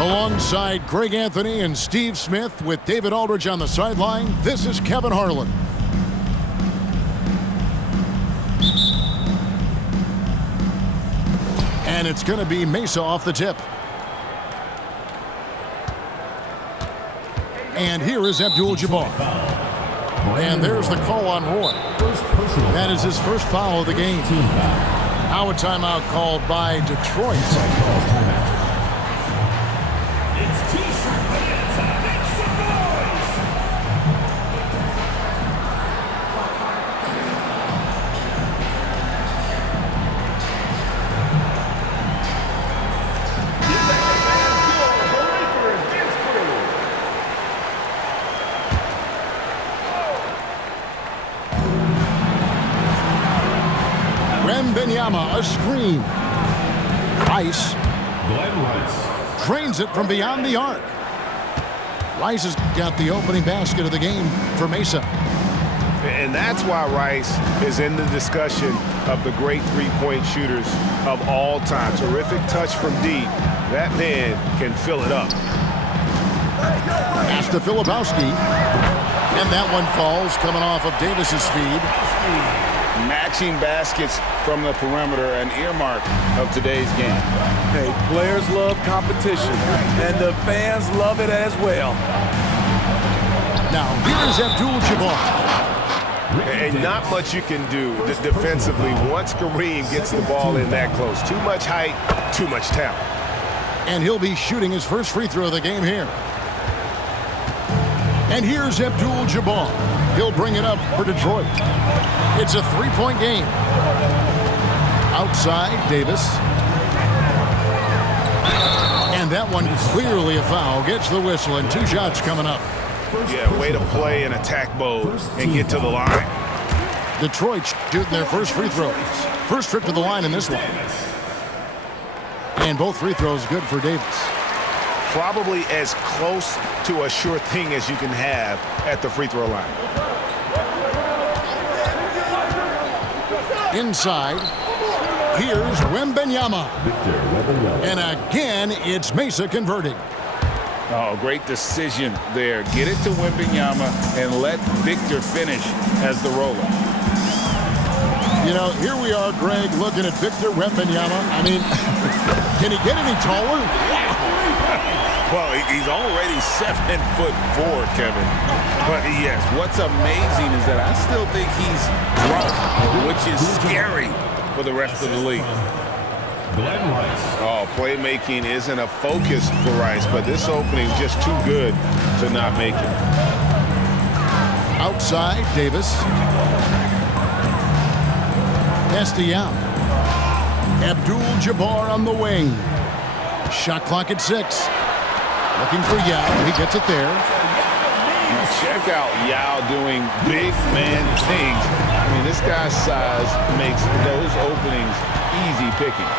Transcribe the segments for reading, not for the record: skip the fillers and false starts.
Alongside Greg Anthony and Steve Smith with David Aldridge on the sideline, this is Kevin Harlan. And it's going to be Mesa off the tip. And here is Abdul-Jabbar. And there's the call on Roy. That is his first foul of the game. Now a timeout called by Detroit. Benyama, a screen. Rice drains it from beyond the arc. Rice has got the opening basket of the game for Mesa. And that's why Rice is in the discussion of the great three-point shooters of all time. Terrific touch from deep. That man can fill it up. Pass to Filipowski. And that one falls coming off of Davis's feed. Matching baskets from the perimeter, an earmark of today's game. Hey, players love competition, and the fans love it as well. Now, here's Abdul-Jabbar. And not much you can do defensively once Kareem gets the ball in that close. Too much height, too much talent. And he'll be shooting his first free throw of the game here. And here's Abdul-Jabbar. He'll bring it up for Detroit. It's a three-point game. Outside, Davis. And that one clearly a foul. Gets the whistle, and two shots coming up. Yeah, way to play in attack mode and get to the line. Detroit shooting their first free throws. First trip to the line in this one. And both free throws good for Davis. Probably as close to a sure thing as you can have at the free throw line. Inside, here's Wembanyama. And again, it's Mesa converting. Oh, great decision there. Get it to Wembanyama and let Victor finish as the roller. You know, here we are, Greg, looking at Victor Wembanyama. I mean, can he get any taller? Well, he's already 7'4", Kevin. But yes, what's amazing is that I still think he's grown, which is scary for the rest of the league. Oh, playmaking isn't a focus for Rice, but this opening just too good to not make it. Outside, Davis. Castellano. Abdul-Jabbar on the wing. Shot clock at 6. Looking for Yao. He gets it there. Check out Yao doing big man things. I mean, this guy's size makes those openings easy picking.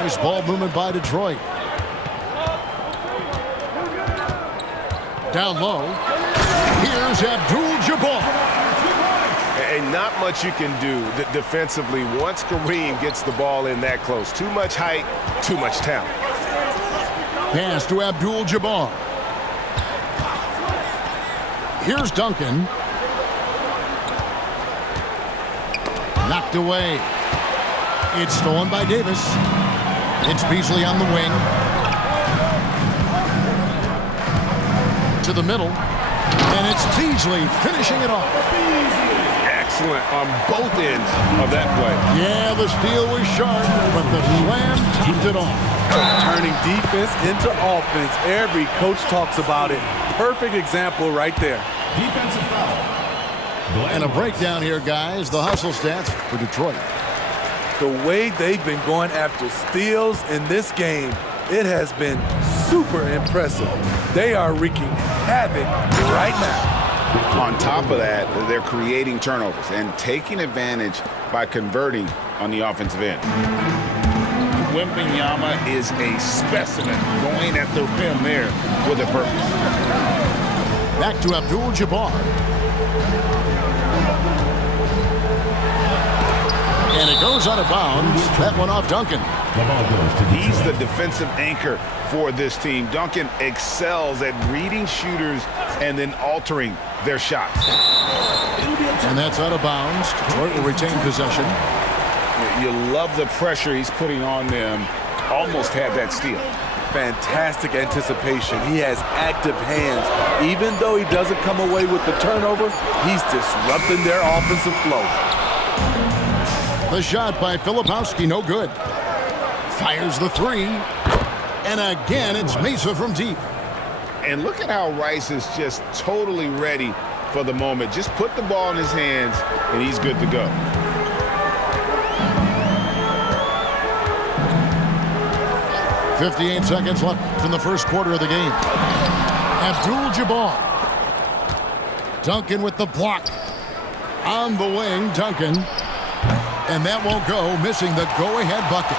Nice ball movement by Detroit. Down low. Here's Abdul-Jabbar. And not much you can do defensively once Kareem gets the ball in that close. Too much height, too much talent. Pass to Abdul-Jabbar. Here's Duncan. Knocked away. It's stolen by Davis. It's Beasley on the wing. To the middle. And it's Beasley finishing it off. Excellent on both ends of that play. Yeah, the steal was sharp, but the slam topped it off. Turning defense into offense. Every coach talks about it. Perfect example right there. Defensive foul. And a breakdown here, guys. The hustle stats for Detroit. The way they've been going after steals in this game, it has been super impressive. They are wreaking havoc right now. On top of that, they're creating turnovers and taking advantage by converting on the offensive end. Wembanyama is a specimen going at the rim there with a purpose. Back to Abdul-Jabbar. And it goes out of bounds. That one off Duncan. He's the defensive anchor for this team. Duncan excels at reading shooters and then altering their shots. And that's out of bounds. Detroit will retain possession. You love the pressure he's putting on them. Almost had that steal. Fantastic anticipation. He has active hands. Even though he doesn't come away with the turnover, he's disrupting their offensive flow. The shot by Filipowski, no good. Fires the three. And again, it's Mesa from deep. And look at how Rice is just totally ready for the moment. Just put the ball in his hands, and he's good to go. .58 seconds left in the first quarter of the game. Abdul-Jabbar. Duncan with the block. On the wing, Duncan. And that won't go, missing the go-ahead bucket.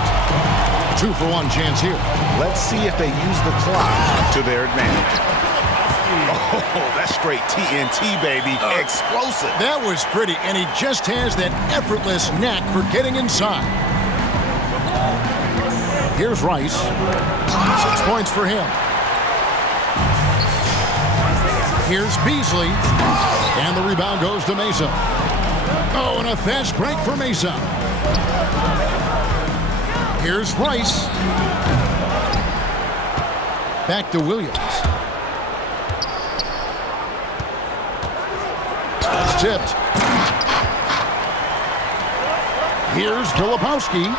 2-for-1 chance here. Let's see if they use the clock to their advantage. Oh, that's straight TNT, baby. Explosive. That was pretty, and he just has that effortless knack for getting inside. Here's Rice. 6 points for him. Here's Beasley. And the rebound goes to Mesa. Oh, and a fast break for Mesa. Here's Rice. Back to Williams. It's tipped. Here's Filipowski.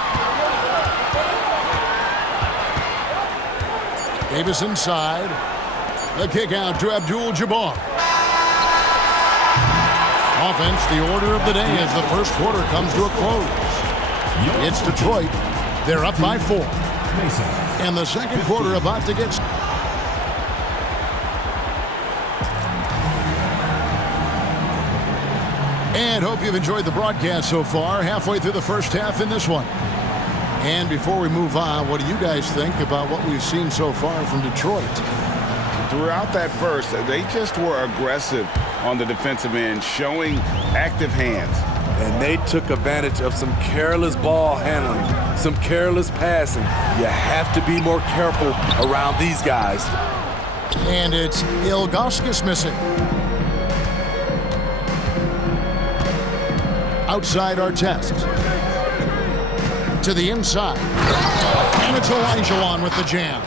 Davis inside. The kick out to Abdul-Jabbar. Offense, the order of the day as the first quarter comes to a close. It's Detroit. They're up by 4. And the second quarter about to get... And hope you've enjoyed the broadcast so far. Halfway through the first half in this one. And before we move on, what do you guys think about what we've seen so far from Detroit? Throughout that first, they just were aggressive on the defensive end, showing active hands. And they took advantage of some careless ball handling, some careless passing. You have to be more careful around these guys. And it's Ilgauskas missing. Outside our test. To the inside. And it's Olajuwon with the jam.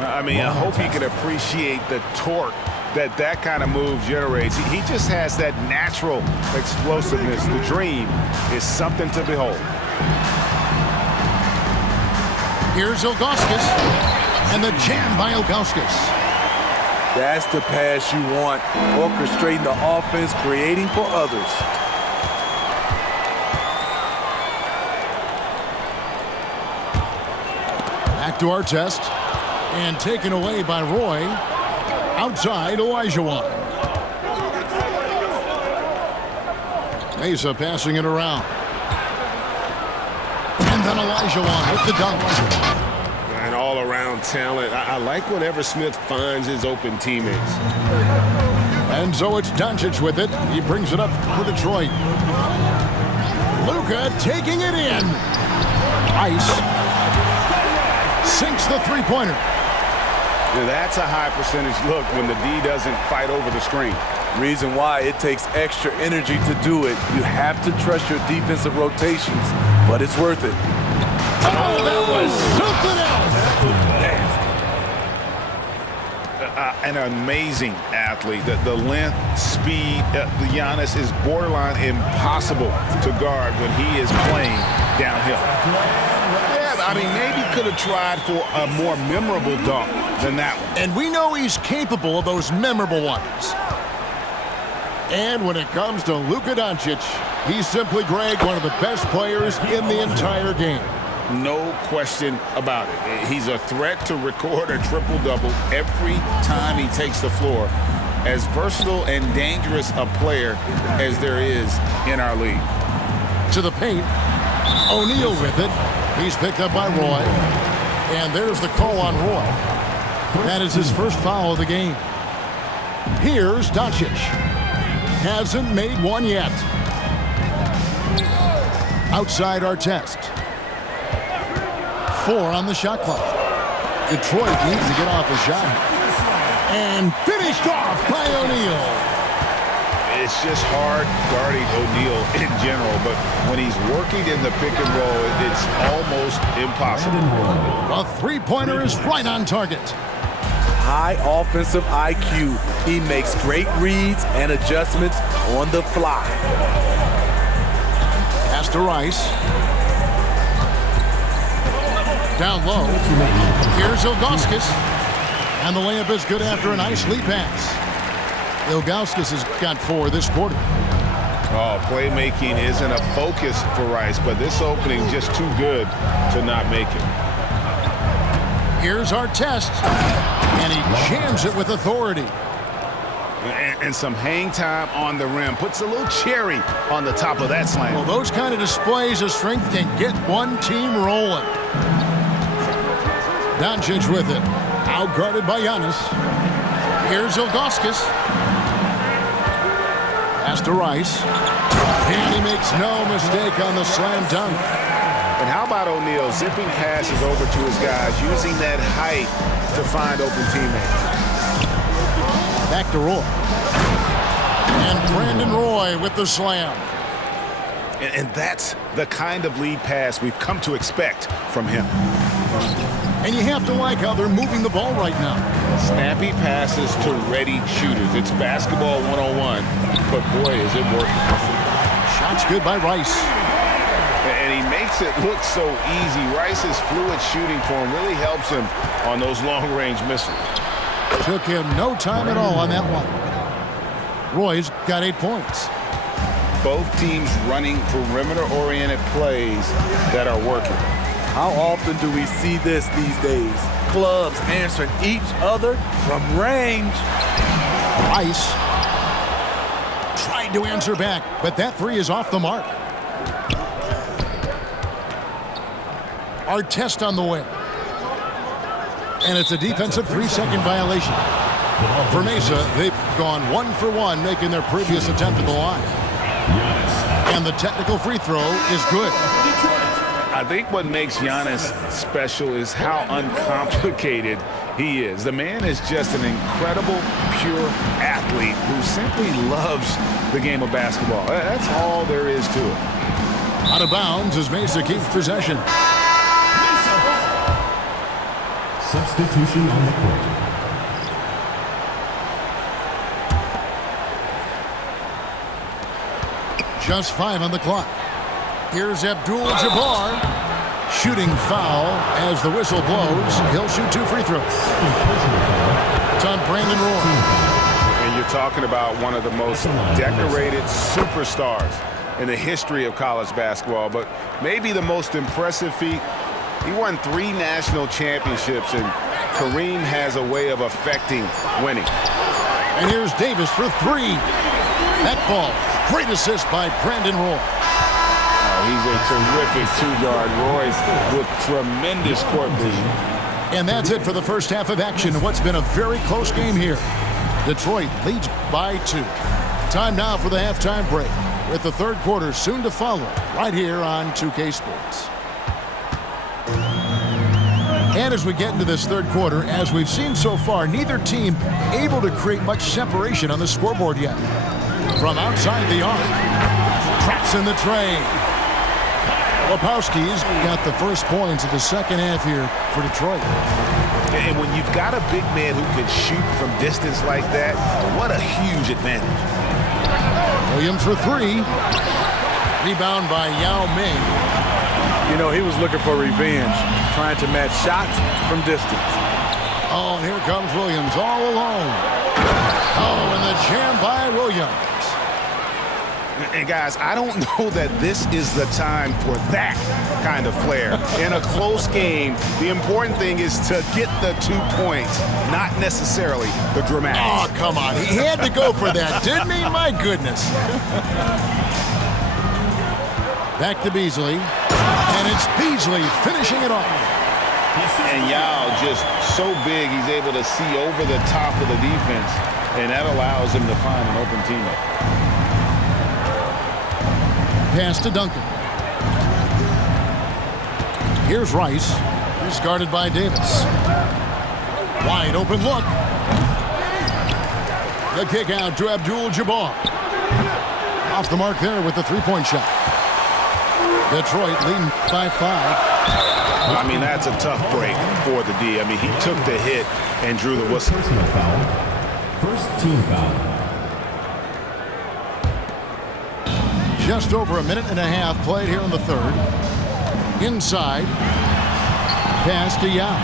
I mean, I hope he can appreciate the torque that kind of move generates. He just has that natural explosiveness. The dream is something to behold. Here's Ilgauskas. And the jam by Ilgauskas. That's the pass you want. Orchestrating the offense, creating for others. Back to our test. And taken away by Roy. Outside, Olajuwon. Mesa passing it around. And then Olajuwon with the dunk. And all-around talent. I like whenever Smith finds his open teammates. And so it's Doncic with it. He brings it up for Detroit. Luka taking it in. Ice. Sinks the three-pointer. Now that's a high percentage look when the D doesn't fight over the screen. Reason why it takes extra energy to do it. You have to trust your defensive rotations, but it's worth it. Oh, that was something else. An amazing athlete. The length, speed, the Giannis is borderline impossible to guard when he is playing downhill. Yeah, I mean, maybe could have tried for a more memorable dunk than that one. And we know he's capable of those memorable ones. And when it comes to Luka Doncic, he's simply, Greg, one of the best players in the entire game. No question about it. He's a threat to record a triple-double every time he takes the floor. As versatile and dangerous a player as there is in our league. To the paint. O'Neal with it. He's picked up by Roy. And there's the call on Roy. That is his first foul of the game. Here's Doncic. Hasn't made one yet. Outside our test. 4 on the shot clock. Detroit needs to get off a shot. And finished off by O'Neal. It's just hard guarding O'Neal in general, but when he's working in the pick and roll, it's almost impossible. A three-pointer is right on target. High offensive IQ. He makes great reads and adjustments on the fly. Pass to Rice. Down low. Here's Ilgauskas. And the layup is good after a nice lead pass. Ilgauskas has got 4 this quarter. Oh, playmaking isn't a focus for Rice, but this opening just too good to not make it. Here's our test. And he jams it with authority. And some hang time on the rim. Puts a little cherry on the top of that slam. Well, those kind of displays of strength can get one team rolling. Doncic with it. Outguarded by Giannis. Here's Ilgauskas. Pass to Rice. And he makes no mistake on the slam dunk. And how about O'Neal zipping passes over to his guys, using that height to find open teammates. Back to Roy. And Brandon Roy with the slam. And that's the kind of lead pass we've come to expect from him. And you have to like how they're moving the ball right now. Snappy passes to ready shooters. It's basketball 101, but boy, is it working. Shots good by Rice. And he makes it look so easy. Rice's fluid shooting form really helps him on those long-range missiles. Took him no time at all on that one. Roy's got 8 points. Both teams running perimeter-oriented plays that are working. How often do we see this these days? Clubs answering each other from range. Rice tried to answer back, but that 3 is off the mark. Our test on the way. And it's a defensive 3-second violation. For Mesa, they've gone 1 for 1, making their previous attempt at the line. And the technical free throw is good. I think what makes Giannis special is how uncomplicated he is. The man is just an incredible, pure athlete who simply loves the game of basketball. That's all there is to it. Out of bounds as Mesa keeps possession. Substitution on the court. Just 5 on the clock. Here's Abdul-Jabbar. Shooting foul as the whistle blows. He'll shoot 2 free throws. It's on Brandon Roy. And you're talking about one of the most decorated superstars in the history of college basketball, but maybe the most impressive feat. He won 3 national championships, and Kareem has a way of affecting winning. And here's Davis for 3. That ball. Great assist by Brandon Roy. He's a terrific 2-guard. Roy's with tremendous court vision. And that's it for the first half of action in what's been a very close game here. Detroit leads by 2. Time now for the halftime break, with the third quarter soon to follow right here on 2K Sports. And as we get into this third quarter, as we've seen so far, neither team able to create much separation on the scoreboard yet. From outside the arc, traps in the tray. Lepowski's got the first points of the second half here for Detroit. And when you've got a big man who can shoot from distance like that, what a huge advantage. Williams for 3. Rebound by Yao Ming. You know, he was looking for revenge, trying to match shots from distance. Oh, here comes Williams all alone. Oh, and the jam by Williams. And guys, I don't know that this is the time for that kind of flair. In a close game, the important thing is to get the 2 points, not necessarily the dramatics. Oh, come on. He had to go for that, didn't he? My goodness. Back to Beasley. And it's Beasley finishing it off. And Yao just so big, he's able to see over the top of the defense, and that allows him to find an open teammate. Pass to Duncan. Here's Rice. He's guarded by Davis. Wide open look. The kick out to Abdul-Jabbar. Off the mark there with the three-point shot. Detroit leading by 5. I mean, that's a tough break for the D. I mean, he took the hit and drew the whistle. Personal foul. First team foul. Just over a minute and a half played here in the third. Inside. Pass to Yao.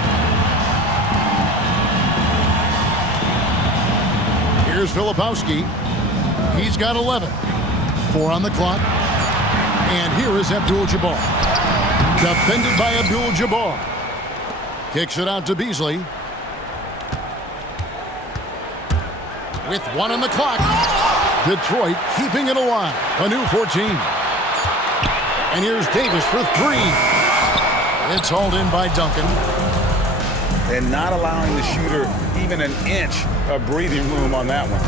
Here's Filipowski. He's got 11. 4 on the clock. And here is Abdul-Jabbar. Defended by Abdul-Jabbar. Kicks it out to Beasley. With 1 on the clock. Detroit keeping it alive. A new 14. And here's Davis for 3. It's hauled in by Duncan. And not allowing the shooter even an inch of breathing room on that one.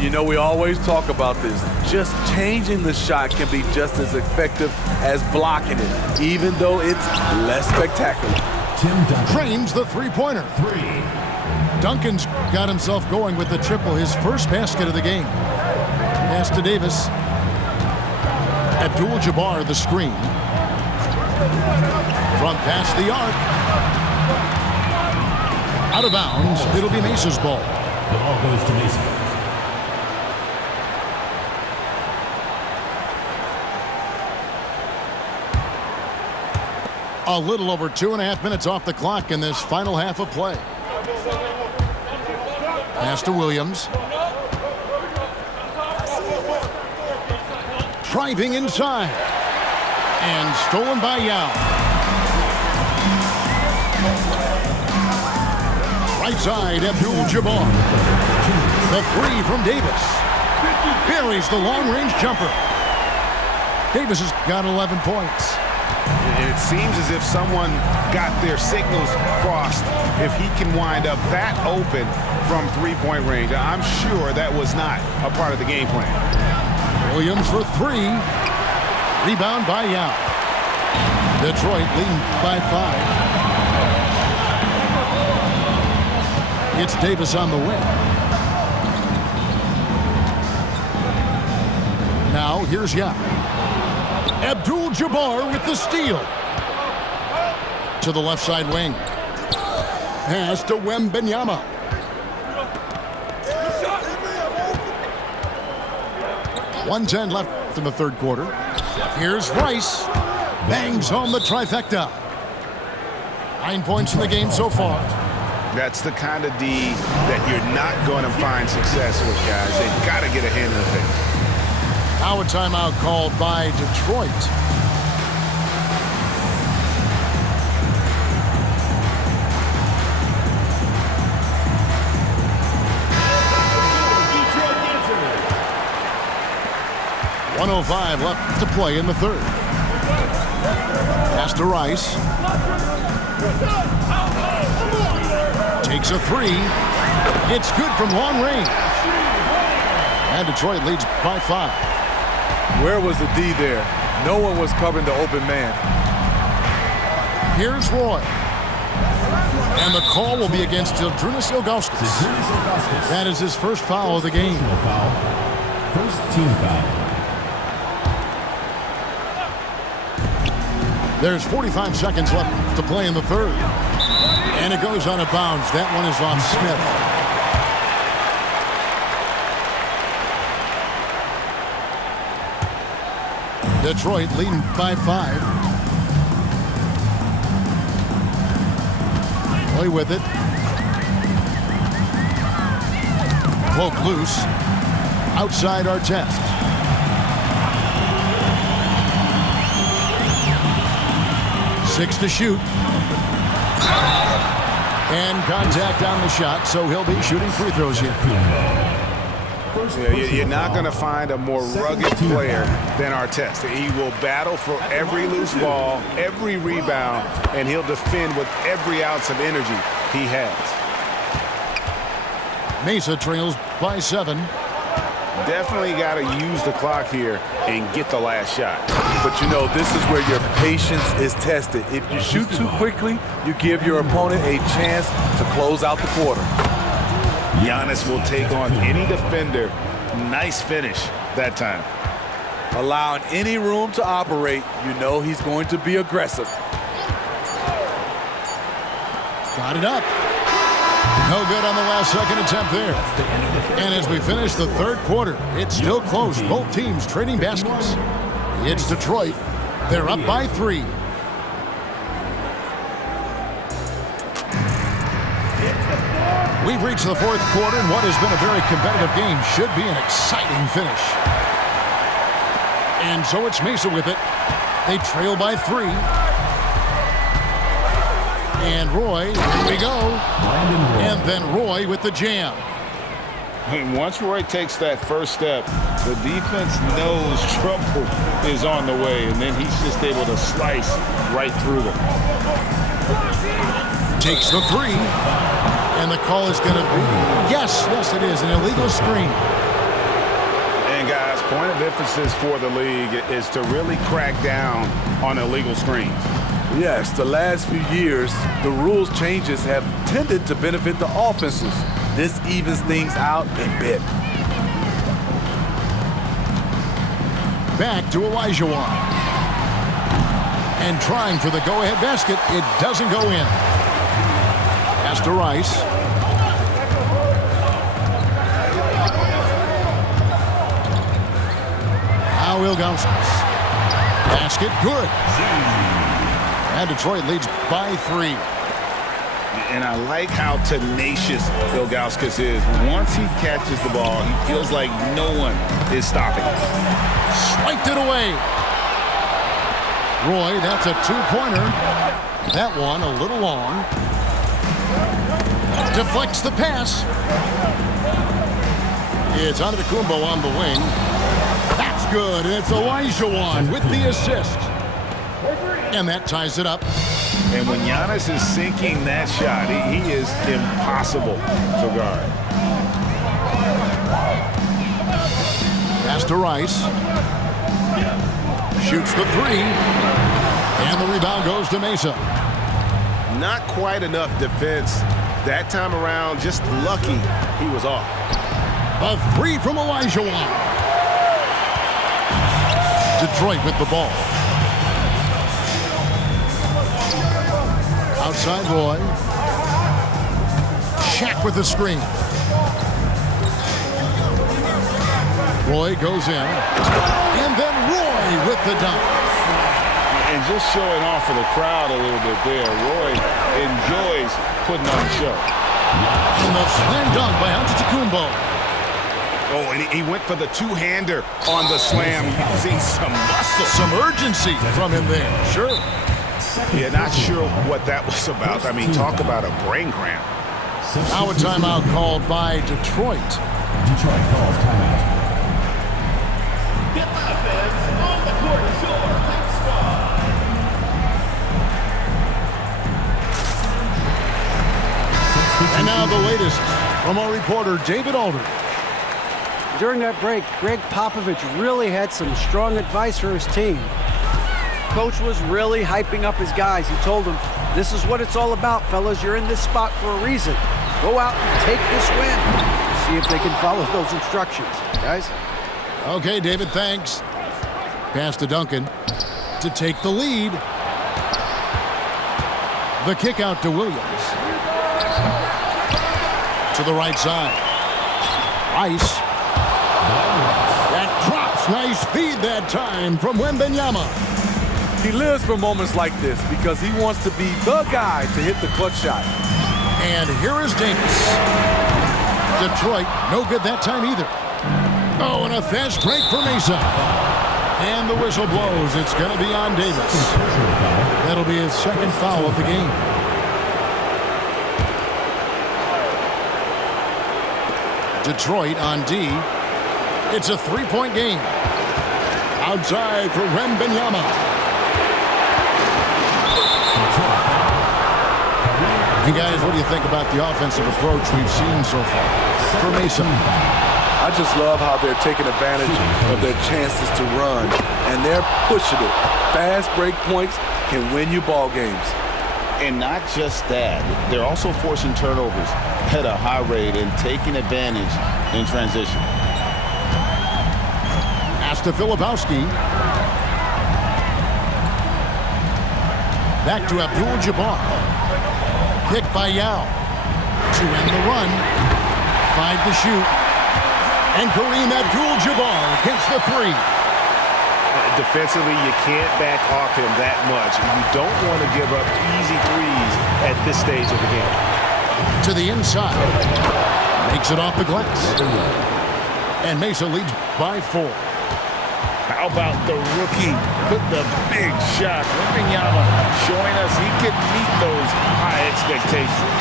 You know, we always talk about this. Just changing the shot can be just as effective as blocking it, even though it's less spectacular. Tim Duncan. Drains the three-pointer. 3. Duncan's got himself going with the triple, his first basket of the game. Pass to Davis. Abdul-Jabbar the screen. Front pass the arc. Out of bounds. It'll be Mesa's ball. The ball goes to Mesa. A little over 2.5 minutes off the clock in this final half of play. Pass to Williams. Driving inside. And stolen by Yao. Right side, Abdul-Jabbar. The 3 from Davis. Buries the long-range jumper. Davis has got 11 points. It seems as if someone got their signals crossed if he can wind up that open from three-point range. I'm sure that was not a part of the game plan. Williams for 3. Rebound by Yao. Detroit leading by 5. It's Davis on the wing. Now here's Yao. Abdul-Jabbar with the steal. To the left side wing. Pass to Wembanyama. .110 left in the third quarter. Here's Rice. Bangs home the trifecta. 9 points in the game so far. That's the kind of D that you're not going to find success with, guys. They've got to get a hand in the face. Now a timeout called by Detroit. .105 left to play in the third. Pass to Rice. Takes a 3. It's good from long range. And Detroit leads by 5. Where was the D there? No one was covering the open man. Here's Roy. And the call will be against Zydrunas Ilgauskas. That is his first foul of the game. First team foul. There's 45 seconds left to play in the third. And it goes out of bounds. That one is off Smith. Detroit leading by 5. Play with it. Poke loose. Outside Artest. 6 to shoot. And contact on the shot, so he'll be shooting free throws here. You're not going to find a more rugged player than Artest. He will battle for every loose ball, every rebound, and he'll defend with every ounce of energy he has. Mesa trails by 7. Definitely got to use the clock here and get the last shot. But you know, this is where your patience is tested. If you shoot too quickly, you give your opponent a chance to close out the quarter. Giannis will take on any defender. Nice finish that time. Allowing any room to operate, you know he's going to be aggressive. Got it up. No good on the last second attempt there. And as we finish the third quarter, it's still close. Both teams trading baskets. It's Detroit. They're up by 3. We've reached the fourth quarter, and what has been a very competitive game should be an exciting finish. And so it's Mesa with it. They trail by 3. And Roy, here we go. And then Roy with the jam. And once Roy takes that first step, the defense knows trouble is on the way, and then he's just able to slice right through them. Takes the 3. And the call is going to be, yes, it is, an illegal screen. And guys, point of emphasis for the league is to really crack down on illegal screens. Yes, the last few years, the rules changes have tended to benefit the offenses. This evens things out a bit. Back to Olajuwon. And trying for the go-ahead basket. It doesn't go in. Pass to Rice. Now Ilgauskas. Basket good. And Detroit leads by 3. And I like how tenacious Ilgauskas is. Once he catches the ball, he feels like no one is stopping him. Swiped it away. Roy, that's a 2-pointer. That one a little long. Deflects the pass. It's Antetokounmpo on the wing. That's good, and it's Olajuwon with the assist. And that ties it up. And when Giannis is sinking that shot, he is impossible to guard. Pass to Rice. Shoots the 3. And the rebound goes to Mesa. Not quite enough defense that time around. Just lucky he was off. A 3 from Olajuwon. Detroit with the ball. Outside Roy. Shaq with the screen. Roy goes in. And then Roy with the dunk. And just showing off for the crowd a little bit there. Roy enjoys putting on a show. And the slam dunk by Antetokounmpo. Oh, and he went for the two-hander on the slam, using some muscle. Some urgency from him there. Sure. Yeah, not sure what that was about. I mean, talk about a brain cramp. Now a timeout called by Detroit. Detroit calls timeout. Get the fans on the court, sure. Thanks, And now the latest from our reporter, David Aldridge. During that break, Greg Popovich really had some strong advice for his team. Coach was really hyping up his guys. He told them, this is what it's all about, fellas. You're in this spot for a reason. Go out and take this win. See if they can follow those instructions, guys. Okay, David, thanks. Pass to Duncan to take the lead. The kick out to Williams. To the right side. Rice. That drops. Nice feed that time from Wembanyama. He lives for moments like this because he wants to be the guy to hit the clutch shot. And here is Davis. Detroit, no good that time either. Oh, and a fast break for Mesa. And the whistle blows. It's going to be on Davis. That'll be his second foul of the game. Detroit on D. It's a three-point game. Outside for Wembanyama. And guys, what do you think about the offensive approach we've seen so far for Mason? I just love how they're taking advantage of their chances to run, and they're pushing it. Fast break points can win you ball games. And not just that, they're also forcing turnovers at a high rate and taking advantage in transition. Pass to Filipowski. Back to Abdul-Jabbar. Pick by Yao. To end the run. 5 to shoot. And Kareem Abdul-Jabbar gets the three. Defensively, you can't back off him that much. You don't want to give up easy threes at this stage of the game. To the inside. Makes it off the glass. And Mesa leads by 4. How about the rookie put the big shot? Wembanyama showing us he can meet those high expectations.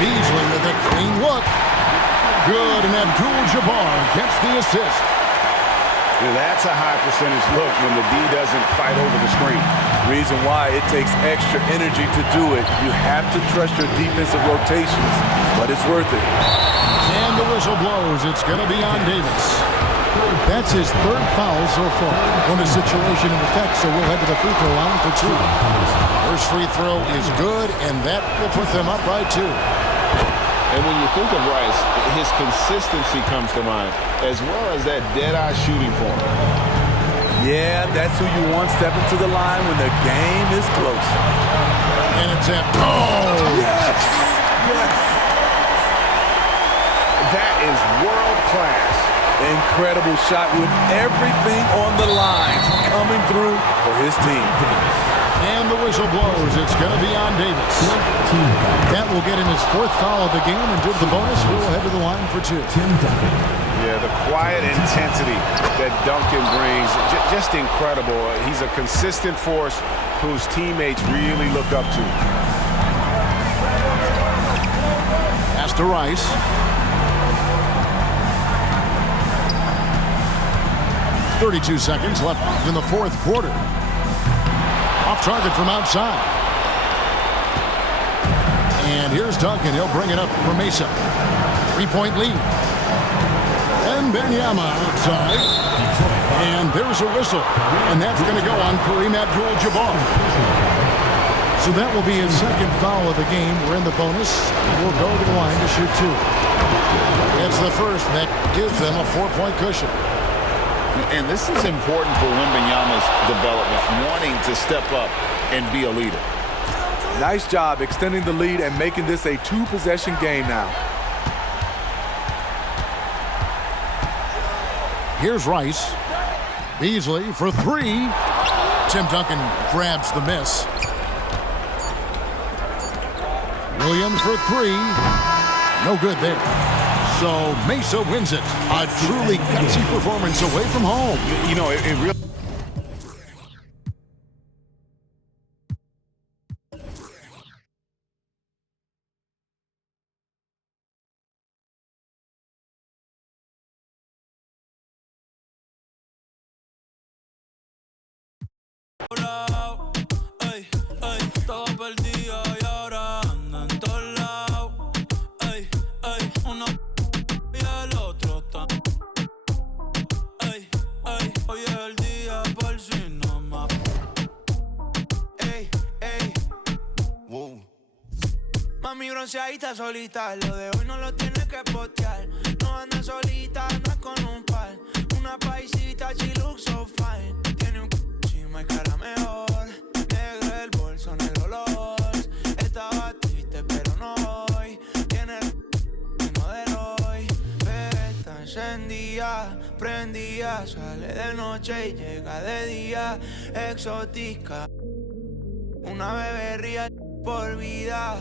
Beasley with a clean look. Good, and Abdul-Jabbar gets the assist. Yeah, that's a high percentage look when the D doesn't fight over the screen. Reason why it takes extra energy to do it. You have to trust your defensive rotations, but it's worth it. And the whistle blows. It's going to be on Davis. That's his third foul so far. On a situation in effect, so we'll head to the free throw line for 2. First free throw is good, and that will put them up by 2. And when you think of Rice, his consistency comes to mind, as well as that dead-eye shooting form. Yeah, that's who you want stepping to the line when the game is close. And it's at Yes! Yes! That is world class. Incredible shot with everything on the line coming through for his team. And the whistle blows. It's going to be on Davis. That will get him his 4th foul of the game, and due to the bonus, we'll head to the line for 2. Yeah, the quiet intensity that Duncan brings, just incredible. He's a consistent force whose teammates really look up to. Pass to Rice. .32 seconds left in the 4th quarter. Off target from outside. And here's Duncan. He'll bring it up for Mesa. 3-point lead. And Wembanyama outside. And there's a whistle. And that's going to go on Kareem Abdul-Jabbar. So that will be his 2nd foul of the game. We're in the bonus. We'll go to the line to shoot 2. It's the first. That gives them a 4-point cushion. And this is important for Wembanyama's development, wanting to step up and be a leader. Nice job extending the lead and making this a 2-possession game now. Here's Rice. Beasley for 3. Tim Duncan grabs the miss. Williams for 3. No good there. So Mesa wins it. A truly gutsy performance away from home. You know, it really... Mami bronceadita solita, lo de hoy no lo tienes que postear. No anda solita, anda con un par. Una paisita, she looks so fine. Tiene un chima y cara mejor. Negro el bolso, negro los. Estaba triste pero no hoy. Tiene el no de hoy. Pero está encendida, prendida. Sale de noche y llega de día. Exótica, una beberría por vida.